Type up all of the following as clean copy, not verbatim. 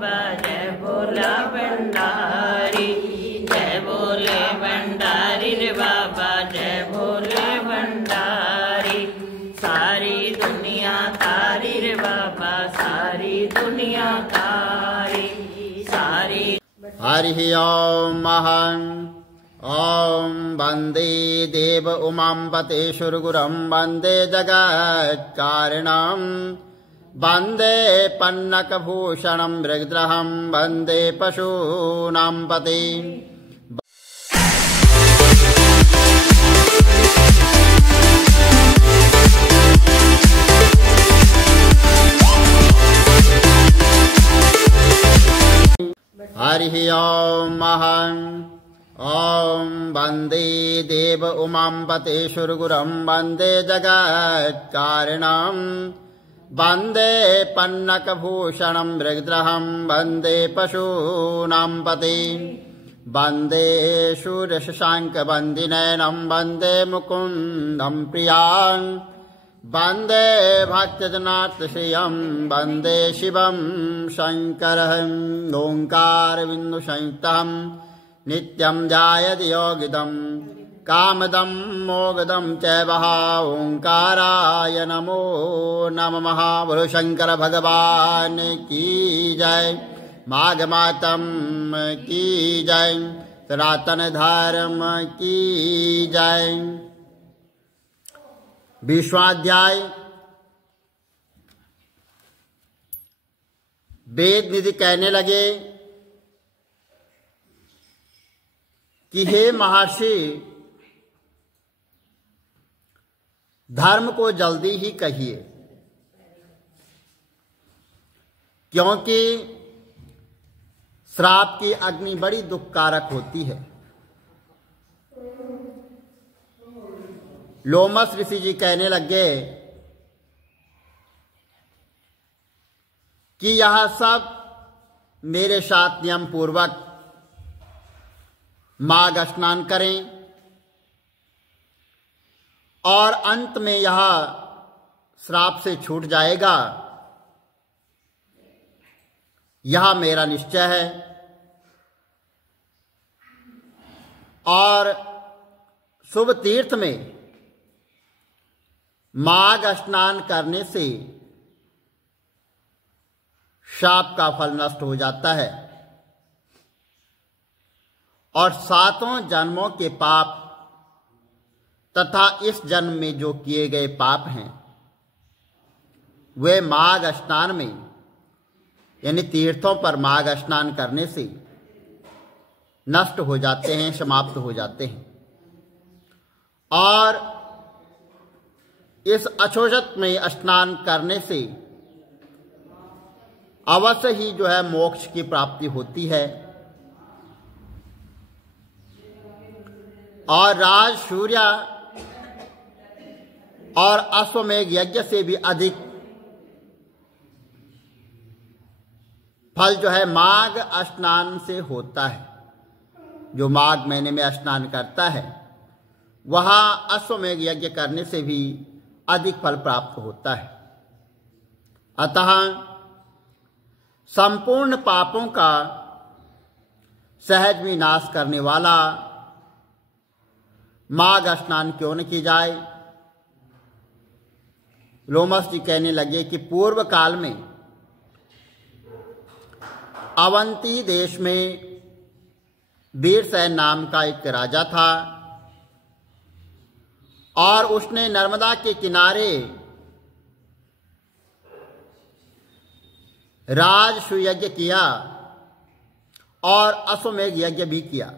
जय भोला भंडारी, जय भोले भंडारी रे बाबा, जय भोले भंडारी। सारी दुनिया तारी रे बाबा, सारी दुनिया तारी, सारी। हरि ओम ओम वंदे देव उमां पतेशुरगुरं, वंदे जगत्कारणं, वंदे पन्नकभूषणं मृगद्रहं, वंदे पशूनां पतिम्। हरि ओम ओम वंदे देव उमां पतेशुरगुरं, वंदे जगत्कारणं, वंदे पन्नकभूषणं मृगद्रहं, वंदे पशूनां पतिम्। वंदे शूरशशाङ्कवन्दिनयनं, वंदे मुकुन्दं प्रियान्, वंदे भक्तजनार्तश्रियं, वंदे शिवं शङ्करं। ओङ्कारबिन्दुसंयुक्तं नित्यं ध्यायति योगितं, कामदं मोगदं चैव ओङ्काराय नमो नमः। बोलो शंकर भगवान की जय, माघ मातम की जय, सनातन धर्म की जय। 20वां अध्याय। वेद निधि कहने लगे कि हे महर्षि, धर्म को जल्दी ही कहिए, क्योंकि श्राप की अग्नि बड़ी दुखकारक होती है। लोमस ऋषि जी कहने लगे कि यह सब मेरे साथ नियम पूर्वक माघ स्नान करें और अंत में यह श्राप से छूट जाएगा, यह मेरा निश्चय है। और शुभ तीर्थ में माघ स्नान करने से शाप का फल नष्ट हो जाता है और 7 जन्मों के पाप तथा इस जन्म में जो किए गए पाप हैं वे माघ स्नान में यानी तीर्थों पर माघ स्नान करने से नष्ट हो जाते हैं, समाप्त हो जाते हैं। और इस अशोचत में स्नान करने से अवश्य ही जो है मोक्ष की प्राप्ति होती है और राज, सूर्य और अश्वमेघ यज्ञ से भी अधिक फल जो है माघ स्नान से होता है। जो माघ महीने में स्नान करता है वह अश्वमेघ यज्ञ करने से भी अधिक फल प्राप्त होता है। अतः संपूर्ण पापों का सहज विनाश करने वाला माघ स्नान क्यों न की जाए। लोमस जी कहने लगे कि पूर्व काल में अवंती देश में वीरसेन नाम का एक राजा था और उसने नर्मदा के किनारे राज सुयज्ञ किया और अश्वमेघ यज्ञ भी किया,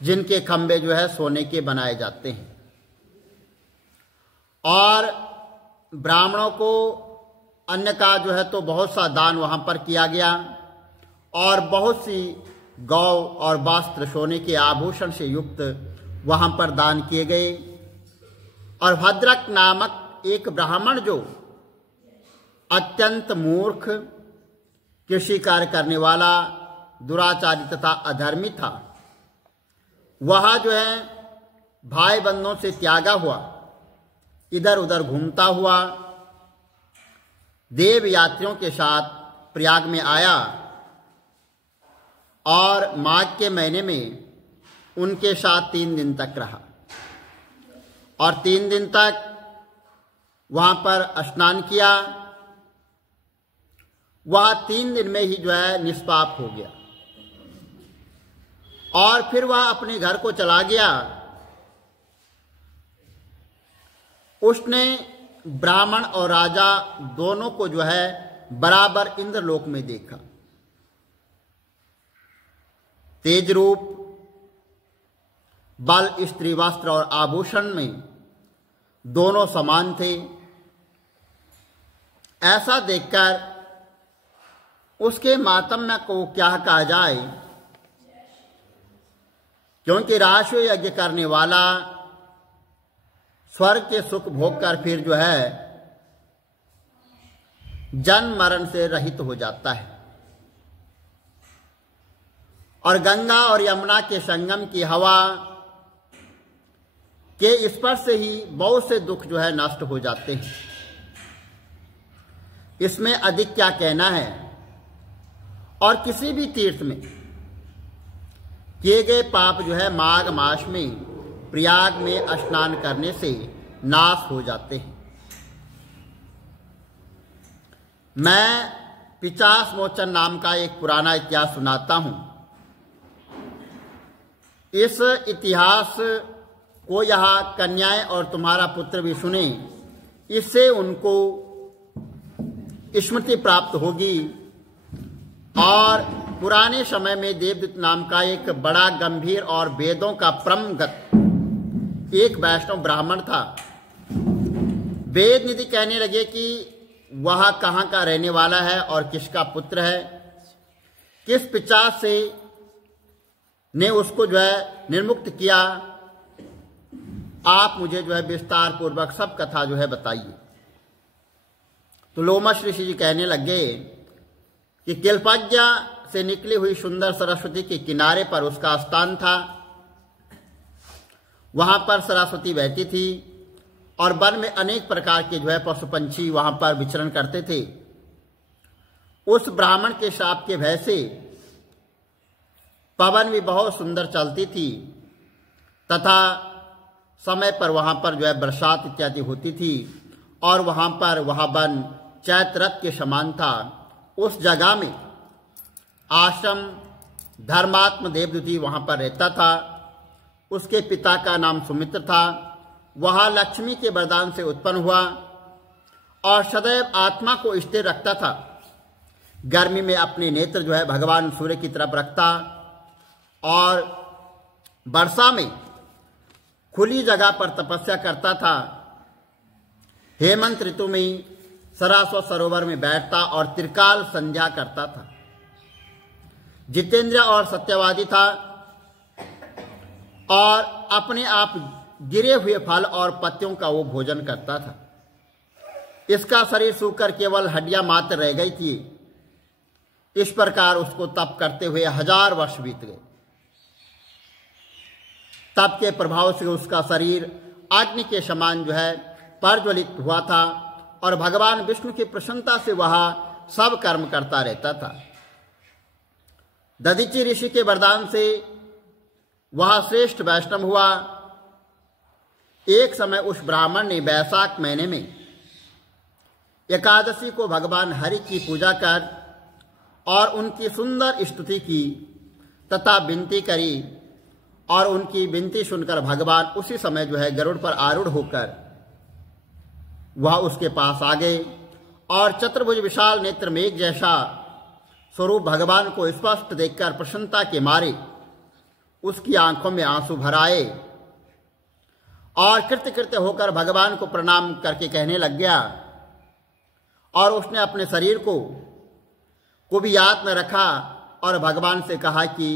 जिनके खंबे जो है सोने के बनाए जाते हैं। और ब्राह्मणों को अन्न का जो है तो बहुत सा दान वहां पर किया गया और बहुत सी गौ और वस्त्र, सोने के आभूषण से युक्त वहां पर दान किए गए। और भद्रक नामक एक ब्राह्मण जो अत्यंत मूर्ख, कृषि कार्य करने वाला, दुराचारी तथा अधर्मी था, वह जो है भाई बंधुओं से त्यागा हुआ इधर उधर घूमता हुआ देव यात्रियों के साथ प्रयाग में आया और माघ के महीने में उनके साथ 3 दिन तक रहा और 3 दिन तक वहां पर स्नान किया। वह 3 दिन में ही जो है निष्पाप हो गया और फिर वह अपने घर को चला गया। उसने ब्राह्मण और राजा दोनों को जो है बराबर इंद्रलोक में देखा। तेज रूप, बल, स्त्री वस्त्र और आभूषण में दोनों समान थे। ऐसा देखकर उसके मातम्य को क्या कहा जाए, क्योंकि राजस्व यज्ञ करने वाला स्वर्ग के सुख भोग कर फिर जो है जन्म मरण से रहित हो जाता है और गंगा और यमुना के संगम की हवा के स्पर्श से ही बहुत से दुख जो है नष्ट हो जाते हैं। इसमें अधिक क्या कहना है। और किसी भी तीर्थ में किए गए पाप जो है माघ मास में प्रयाग में स्नान करने से नाश हो जाते हैं। मैं पिशाच मोचन नाम का एक पुराना इतिहास सुनाता हूं। इस इतिहास को यहां कन्याएं और तुम्हारा पुत्र भी सुने, इससे उनको स्मृति प्राप्त होगी। और पुराने समय में देवदूत नाम का एक बड़ा गंभीर और वेदों का परमगत एक वैष्णव ब्राह्मण था। वेद निधि कहने लगे कि वह कहाँ का रहने वाला है और किसका पुत्र है, किस पिशाच से ने उसको जो है निर्मुक्त किया। आप मुझे जो है विस्तार पूर्वक सब कथा जो है बताइए। तो लोमश ऋषि जी कहने लगे कि किल्पज्ञा से निकली हुई सुंदर सरस्वती के किनारे पर उसका स्थान था। वहां पर सरस्वती बहती थी और वन में अनेक प्रकार के जो है पशु पंछी वहां पर विचरण करते थे। उस ब्राह्मण के शाप के भय से पवन भी बहुत सुंदर चलती थी तथा समय पर वहां पर जो है बरसात इत्यादि होती थी और वहां पर वह वन चैत्ररथ के समान था। उस जगह में आश्रम धर्मात्म देवदूती वहां पर रहता था। उसके पिता का नाम सुमित्र था। वह लक्ष्मी के वरदान से उत्पन्न हुआ और सदैव आत्मा को स्थिर रखता था। गर्मी में अपने नेत्र जो है भगवान सूर्य की तरफ रखता और वर्षा में खुली जगह पर तपस्या करता था। हेमंत ऋतु में सरास्वत सरोवर में बैठता और त्रिकाल संध्या करता था। जितेंद्र और सत्यवादी था और अपने आप गिरे हुए फल और पत्तियों का वो भोजन करता था। इसका शरीर सूखकर केवल हड्डियां मात्र रह गई थी। इस प्रकार उसको तप करते हुए 1000 वर्ष बीत गए। तप के प्रभाव से उसका शरीर अग्नि के समान जो है प्रज्वलित हुआ था और भगवान विष्णु की प्रसन्नता से वह सब कर्म करता रहता था। दधीचि ऋषि के वरदान से वह श्रेष्ठ वैष्णव हुआ। एक समय उस ब्राह्मण ने वैशाख महीने में एकादशी को भगवान हरि की पूजा कर और उनकी सुंदर स्तुति की तथा विनती करी और उनकी विनती सुनकर भगवान उसी समय जो है गरुड़ पर आरूढ़ होकर वह उसके पास आ गए और चतुर्भुज विशाल नेत्र मेघ जैसा स्वरूप भगवान को स्पष्ट देखकर प्रसन्नता के मारे उसकी आंखों में आंसू भर आए और कृत्य कृत्य होकर भगवान को प्रणाम करके कहने लग गया। और उसने अपने शरीर को भी याद में रखा और भगवान से कहा कि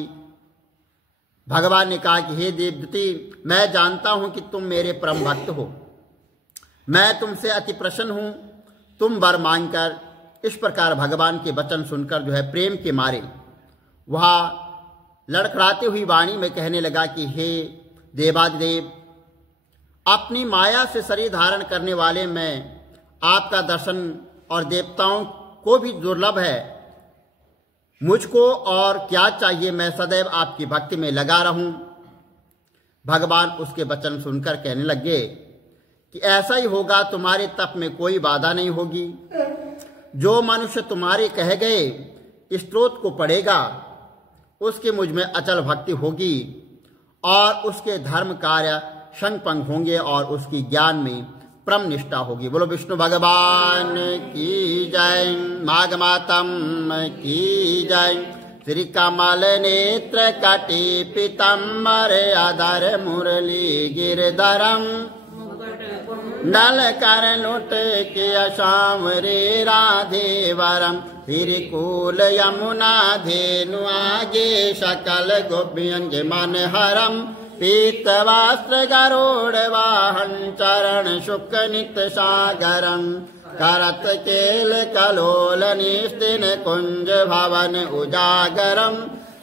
भगवान ने कहा कि हे देवदूती, मैं जानता हूं कि तुम मेरे परम भक्त हो। मैं तुमसे अति प्रसन्न हूं। तुम वर मांगकर। इस प्रकार भगवान के वचन सुनकर जो है प्रेम के मारे वह लड़खड़ाती हुई वाणी में कहने लगा कि हे देवादिदेव, अपनी माया से शरीर धारण करने वाले मैं आपका दर्शन और देवताओं को भी दुर्लभ है मुझको और क्या चाहिए, मैं सदैव आपकी भक्ति में लगा रहूं। भगवान उसके वचन सुनकर कहने लगे कि ऐसा ही होगा, तुम्हारे तप में कोई बाधा नहीं होगी। जो मनुष्य तुम्हारे कहे गए स्त्रोत को पढ़ेगा उसके मुझ में अचल भक्ति होगी और उसके धर्म कार्य संपन्न होंगे और उसकी ज्ञान में परम निष्ठा होगी। बोलो विष्णु भगवान की जय, माघ मातम की जय। श्री कमल नेत्र कटी पीतम्बर अधर मुरली गिरधरम डल कर लुट के शामरे राधे वरम। तिरकूल यमुना धेनु आगे सकल गोपियन के मन हरम। पीत वस्त्र गरुड़ वाहन चरण शुक नित सागरम। करत केल कलोल निस्तिन कुंज भवन उजागरम।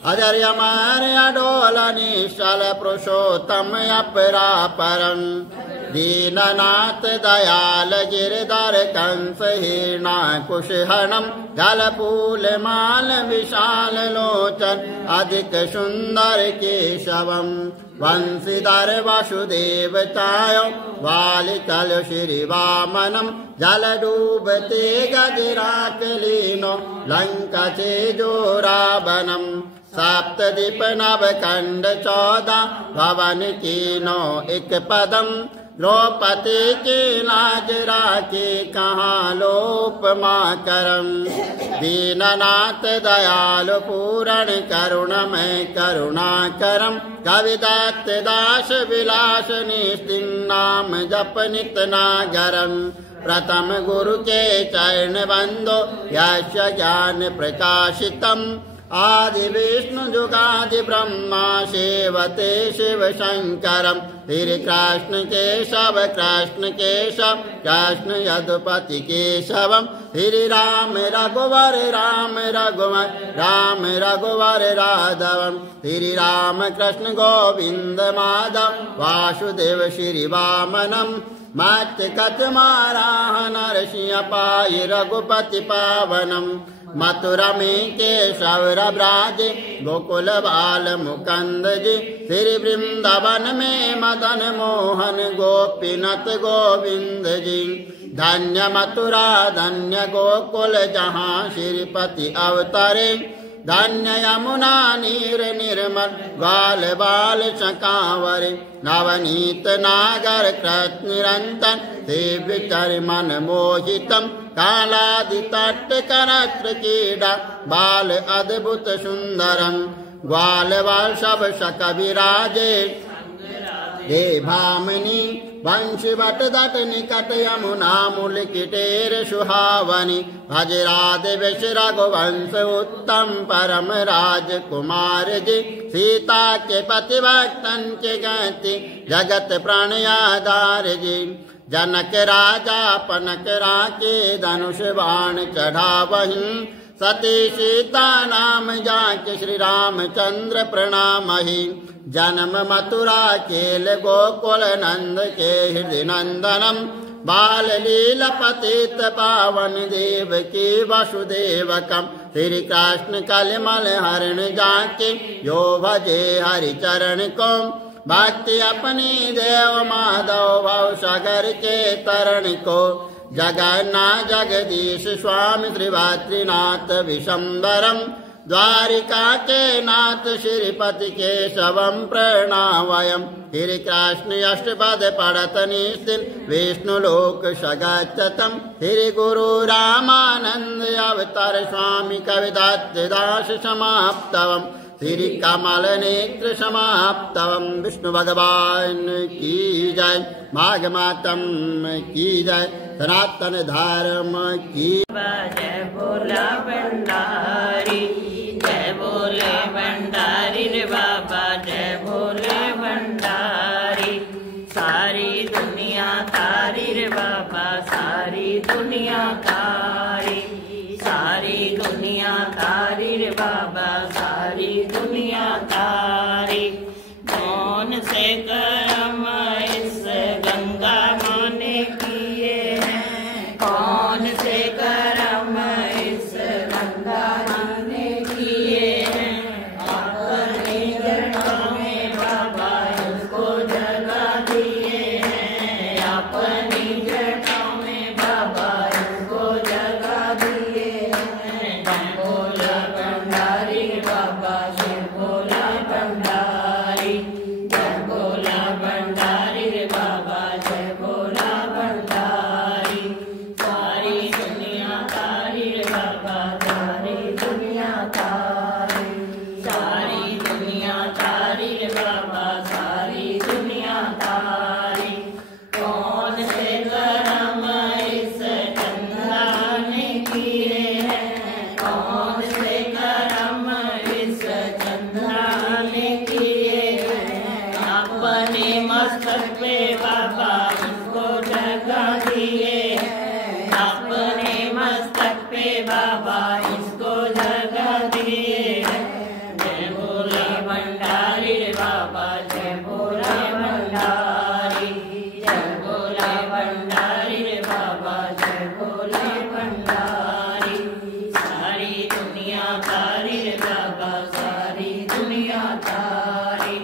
अजर यमन अडोल निश्चल पुरुषोत्तम अपरापरम। दीननाथ दयाल गिरधर कंस हीर्णा कुशहरणम। जलपूल माल विशाल लोचन अधिक सुंदर केशवम। वंशीधर वसुदेव चायो वालिकल श्री वामनम। जल डूबते गजराक लीनो लंका से जो रावणम। सप्तदीप नव खंड 14 भवन कीनो एक पदम। द्रौपदी की लाज राखे कहाँ लोपमा करम। दीननाथ दयालु पूरण करुणमय करुणा करम। कविदत्त दास विलास निस्तिन नाम जप नित नागरम। प्रथम गुरु के चरण बंदो यश ज्ञान प्रकाशितम। आदि विष्णु जुगादि ब्रह्मा सेवते शिव शंकरम। श्री कृष्ण केशव कृष्ण केशव कृष्ण यदुपति केशवम। श्री राम रघुवर राम रघुवर राम रघुवर राघवम। श्री राम कृष्ण गोविंद माधव वासुदेव श्री वामनम। मत्स्य कच मारा नरसिंह पाई रघुपति पावनम। मथुरा में केशव ब्राज गोकुल बाल मुकंद जी। श्री वृंदावन में मदन मोहन गोपीनाथ गोविंद जी। धन्य मथुरा धन्य गोकुल जहाँ श्रीपति अवतरे। धन्य यमुना नीर निर्मल बाल बाल चकावरे। नवनीत नागर कृत निरंतन दिव्य कर मन मोहितम। कालादि तट करत्र कीड़ा बाल अद्भुत सुंदरम। ग्वाल बाल सब सक विराजे दे भामिनी। वंशी वट दट निकट यमुना मूल किटेर सुहावनी। भज राधे विष रघुवंश उत्तम परम राजकुमार जी। सीता के पति भक्तन के गति जगत प्रणयाधार जी। जनक राजा पनक राके धनुष बाण चढ़ावहीं। सती सीता नाम जाके श्री रामचंद्र प्रणामहि। जन्म मथुरा केल गोकुल नंद के हृदय नंदनम। बाल लीला पतित पावन देव की वसुदेवकम। श्री कृष्ण कलिमल हरण जाके यो भजे हरि चरण को। भक्ति अपनी देव माधव भव सागर के तरण को। जगन्नाथ जगदीश स्वामी त्रिभातृनाथ विशंबरम। द्वारिका के नाथ श्रीपति केशवम प्रणावयम। श्री कृष्ण अष्टपद पढ़त निस्तिन विष्णु लोक सगच्छतम। श्री गुरु रामानंद अवतार स्वामी कविदत्त दास समाप्तवम। श्री कमल नेत्र समाप्तवम। विष्णु भगवान की जय, माघ मातम की जय, सनातन धर्म की जय। बोला भंडारी जय बोले भंडारी रे बाबा जय बोले भंडारी। सारी दुनिया तारी रे बाबा सारी दुनिया तारी। सारी दुनिया तारी रे बाबा सारी दुनिया तारी। कौन से कर्म इस गंगा माँ ने किए हैं। कौन से कर्म इस गंगा माँ ने किए तारी रे बाबा सारी दुनिया तारी,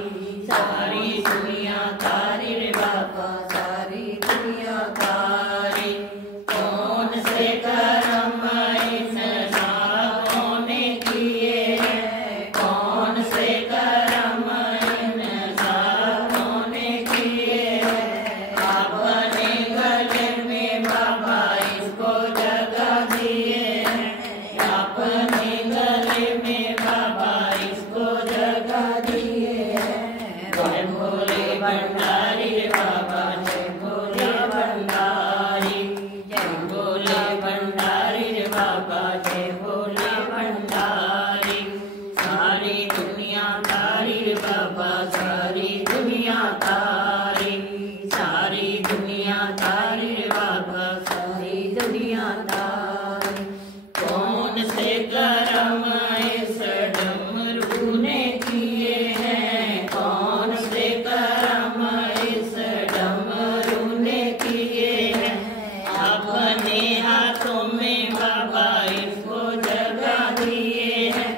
सारी दुनिया तारी रे बाबा सारी दुनिया तारी। कौन से कर्म इन साधुओं ने किए हैं, कौन से कर्म इन साधुओं ने किए हैं। अपने गले में बाबा इसको जगा दिए हैं, अपने गले में बाबा इसको जगा दिए हैं। जय भोले भंडारी रे बाबा जय भोले भंडारी, जय भोले भंडारी रे बाबा जय भोले भंडारी। सारी दुनिया तारी रे बाबा सारी दुनिया तारी, सारी दुनिया तारी रे बाबा सारी दुनिया तारी। कौन से कर्म इस डमरू ने किए हैं, कौन से कर्म इस डमरू ने किए हैं। अपने हाथों में बाबा इसको जगा दिए हैं,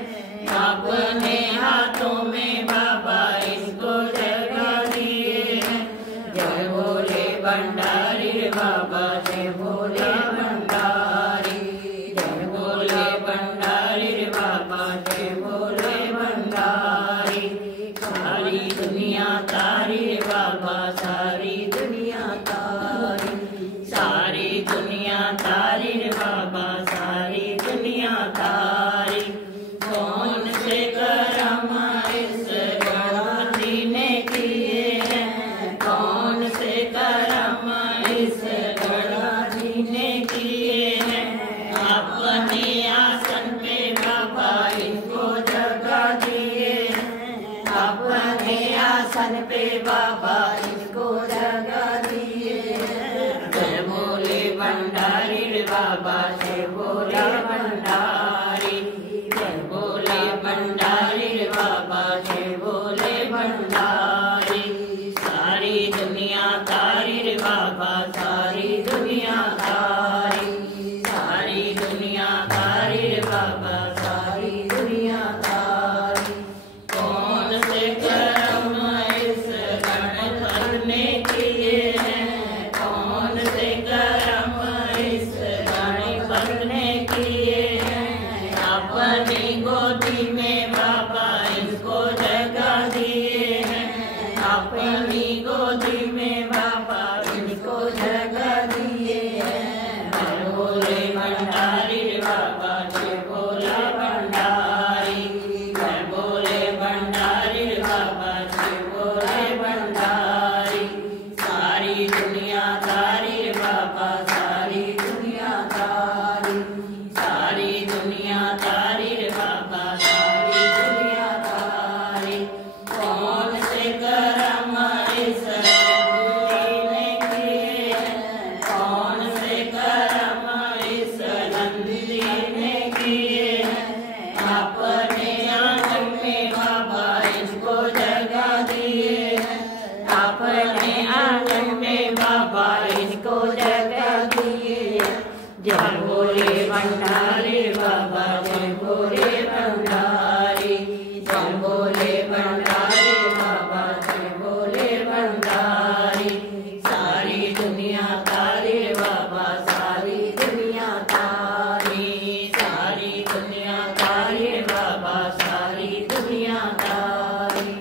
अपने हाथों में बाबा इसको जगा दिए हैं। जय भोले भंडारी रे बाबा जय भोले भंडारी, जय भोले भंडारी रे बाबा जय भोले भंडारी। सारी दुनिया तारी रे बाबा सारी दुनिया तारी, सारी दुनिया तारी रे बाबा सारी दुनिया तारी। कौन से कर्म इस गणपति ने किए हैं, कौन से कर्म इस गणपति ने किए हैं। अपने आसन पे बाबा इसको जगा दिए हैं, अपने आसन पे बाबा इसको जगा दिए हैं। जय भोले भंडारी रे बाबा जय भोले भंडारी, जय भोले भंडारी रे बाबा जय भोले भंडारी। सारी दुनिया तारी रे बाबा सारी दुनिया तारी, सारी दुनिया तारी रे बाबा सारी दुनिया तारी। कौन से कर्म इस गणपति ने किए हैं, कौन से कर्म इस गणपति ने किए हैं। अपनी गोदी में बाबा इसको जगा दिए हैं, अपनी गोदी में बाबा इसको जगा दिए हैं। जय भोले भंडारी रे बाबा जय भोले भंडारी, जय भोले भंडारी रे बाबा जय भोले भंडारी। सारी दुनिया तारी रे बाबा सारी दुनिया तारी, सारी दुनिया तारी रे बाबा सारी दुनिया तारी। कौन से कर्म इस नंदी ने किए हैं, कौन से कर्म इस नंदी ने किए हैं। अपने आंगन में बाबा इसको जगा दिए हैं, अपने आंगन में बाबा इसको जगा दिए हैं। जय भोले भंडारी बाबा जय भोले भंडारी, जय भोले भंडारी बाबा जय भोले भंडारी। सारी दुनिया तारी बाबा सारी दुनिया तारी, सारी दुनिया तारी बाबा सारी दुनिया तारी।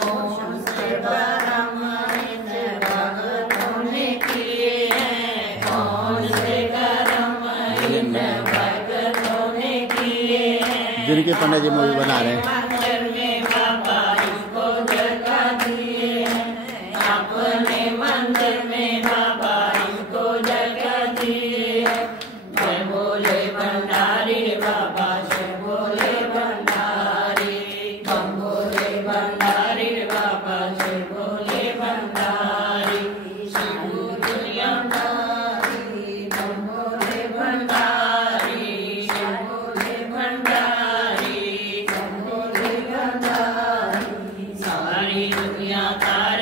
कौन से कर्म इन भक्तों ने किए हैं, कौन से कर्म इन भक्तों ने किए हैं। जिनके पंडित जी मूवी बना रहे हैं। मंदिर में बाबा इसको जगा दिए हैं, अपने मंदिर में बाबा इसको जगा दिए हैं। जय भोले भंडारी रे बाबा जय भोले भंडारी, बम भोले भंडारी रे बाबा जय भोले भंडारी। सारी दुनिया तारी बम भोले भंडारी, जय भोले भंडारी, बम भोले भंडारी। सारी दुनिया तारी